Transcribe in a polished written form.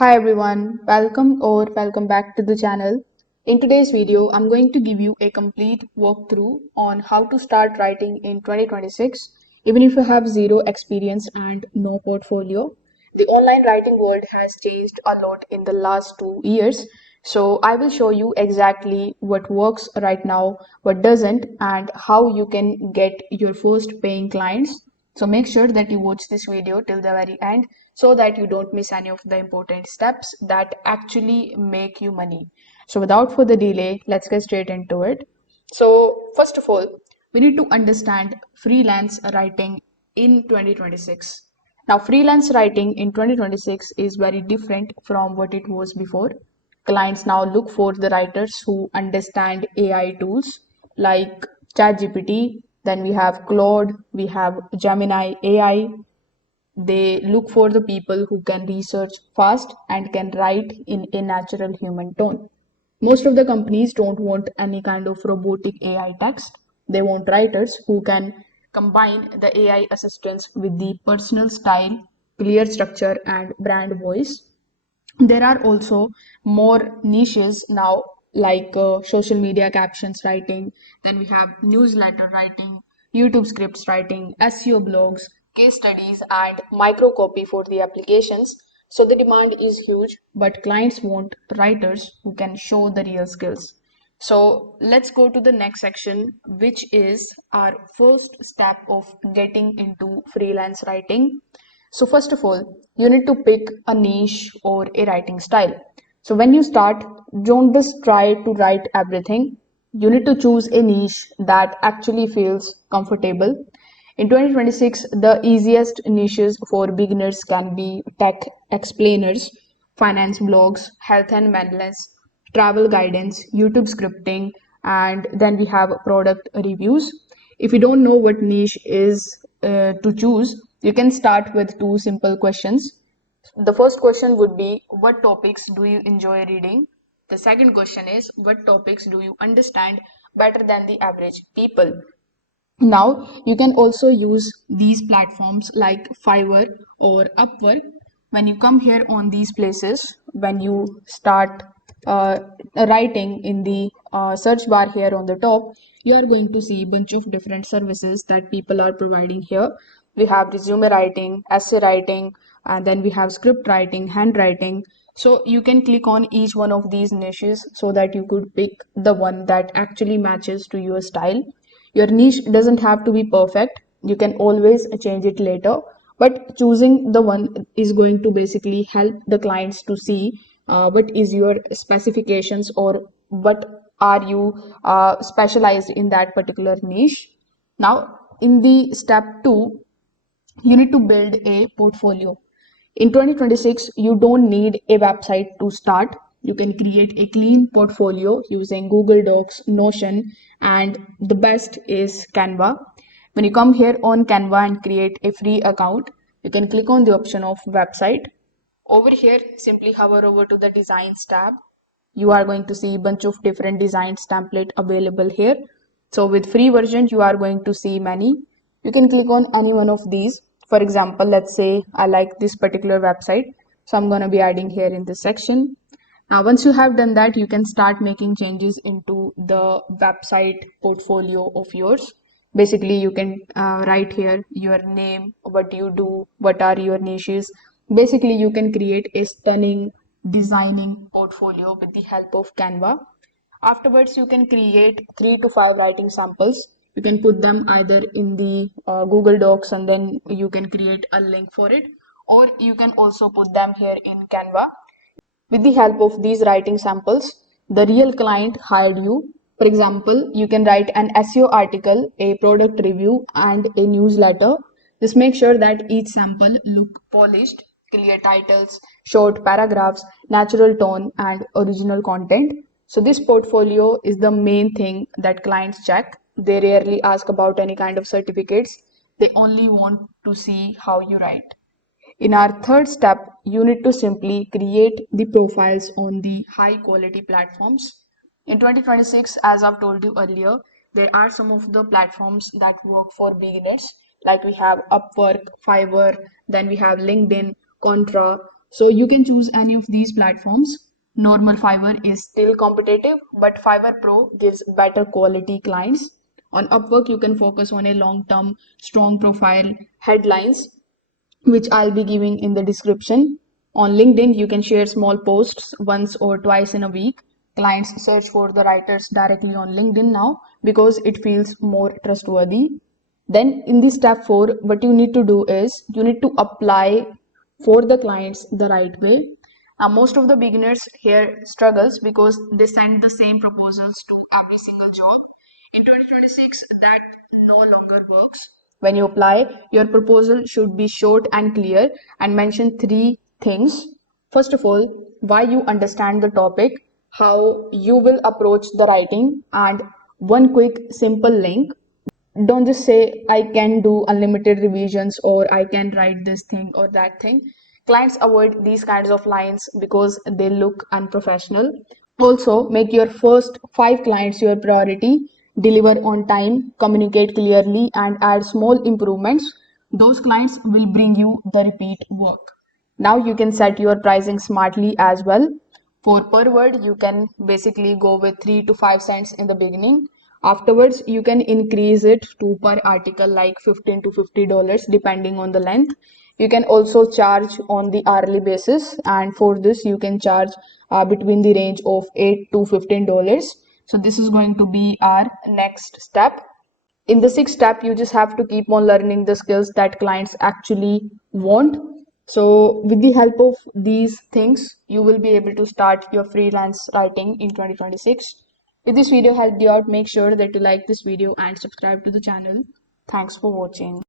Hi everyone, welcome back to the channel. In today's video, I'm going to give you a complete walkthrough on how to start writing in 2026, even if you have zero experience and no portfolio. The online writing world has changed a lot in the last 2 years, so I will show you exactly what works right now, what doesn't, and how you can get your first paying clients. So make sure that you watch this video till the very end so that you don't miss any of the important steps that actually make you money. So without further delay, let's get straight into it. So first of all, we need to understand freelance writing in 2026. Now, freelance writing in 2026 is very different from what it was before. Clients now look for the writers who understand AI tools like ChatGPT, then we have Claude, we have Gemini AI. They look for the people who can research fast and can write in a natural human tone. Most of the companies don't want any kind of robotic AI text. They want writers who can combine the AI assistants with the personal style, clear structure, and brand voice. There are also more niches now, like social media captions writing, then we have newsletter writing, YouTube scripts writing, SEO blogs, case studies, and micro copy for the applications. So the demand is huge, but clients want writers who can show the real skills. So let's go to the next section, which is our first step of getting into freelance writing. So first of all, you need to pick a niche or a writing style. So when you start, don't just try to write everything. You need to choose a niche that actually feels comfortable. In 2026, the easiest niches for beginners can be tech explainers, finance blogs, health and wellness, travel guidance, YouTube scripting, and then we have product reviews. If you don't know what niche is to choose, you can start with two simple questions. The first question would be, what topics do you enjoy reading? The second question is, what topics do you understand better than the average people? Now, you can also use these platforms like Fiverr or Upwork. When you come here on these places, when you start uh, writing in the search bar here on the top, you are going to see a bunch of different services that people are providing here. We have resume writing, essay writing, and then we have script writing, handwriting. So you can click on each one of these niches so that you could pick the one that actually matches to your style. Your niche doesn't have to be perfect. You can always change it later. But choosing the one is going to basically help the clients to see what is your specifications or what are you specialized in that particular niche. Now, in the step two, you need to build a portfolio. In 2026, you don't need a website to start. You can create a clean portfolio using Google Docs, Notion, and the best is Canva. When you come here on Canva and create a free account, you can click on the option of website. Over here, simply hover over to the designs tab. You are going to see a bunch of different designs template available here. So with free version, you are going to see many. You can click on any one of these. For example, let's say I like this particular website. So I'm going to be adding here in this section. Now, once you have done that, you can start making changes into the website portfolio of yours. Basically, you can write here your name, what you do, what are your niches. Basically, you can create a stunning designing portfolio with the help of Canva. Afterwards, you can create 3 to 5 writing samples. You can put them either in the Google Docs and then you can create a link for it, or you can also put them here in Canva. With the help of these writing samples, the real client hired you. For example, you can write an SEO article, a product review, and a newsletter. Just make sure that each sample look polished, clear titles, short paragraphs, natural tone, and original content. So this portfolio is the main thing that clients check. They rarely ask about any kind of certificates. They only want to see how you write. In our third step, you need to simply create the profiles on the high quality platforms. In 2026, as I've told you earlier, there are some of the platforms that work for beginners, like we have Upwork, Fiverr, then we have LinkedIn, Contra. So you can choose any of these platforms. Normal Fiverr is still competitive, but Fiverr Pro gives better quality clients. On Upwork you can focus on a long term strong profile headlines, which I'll be giving in the description. On LinkedIn, you can share small posts once or twice in a week. Clients search for the writers directly on LinkedIn now because it feels more trustworthy. Then in the step 4, what you need to do is you need to apply for the clients the right way. Most of the beginners here struggles because they send the same proposals to every single job. In 2026, that no longer works. When you apply, your proposal should be short and clear and mention three things. First of all, why you understand the topic, how you will approach the writing, and one quick simple link. Don't just say I can do unlimited revisions or I can write this thing or that thing. Clients avoid these kinds of lines because they look unprofessional. Also, make your first 5 clients your priority. Deliver on time, communicate clearly, and add small improvements. Those clients will bring you the repeat work. Now you can set your pricing smartly as well. For per word, you can basically go with 3 to 5 cents in the beginning. Afterwards, you can increase it to per article like 15 to $50 depending on the length. You can also charge on the hourly basis, and for this you can charge between the range of 8 to $15. So this is going to be our next step. In the sixth step, you just have to keep on learning the skills that clients actually want. So with the help of these things, you will be able to start your freelance writing in 2026. If this video helped you out, make sure that you like this video and subscribe to the channel. Thanks for watching.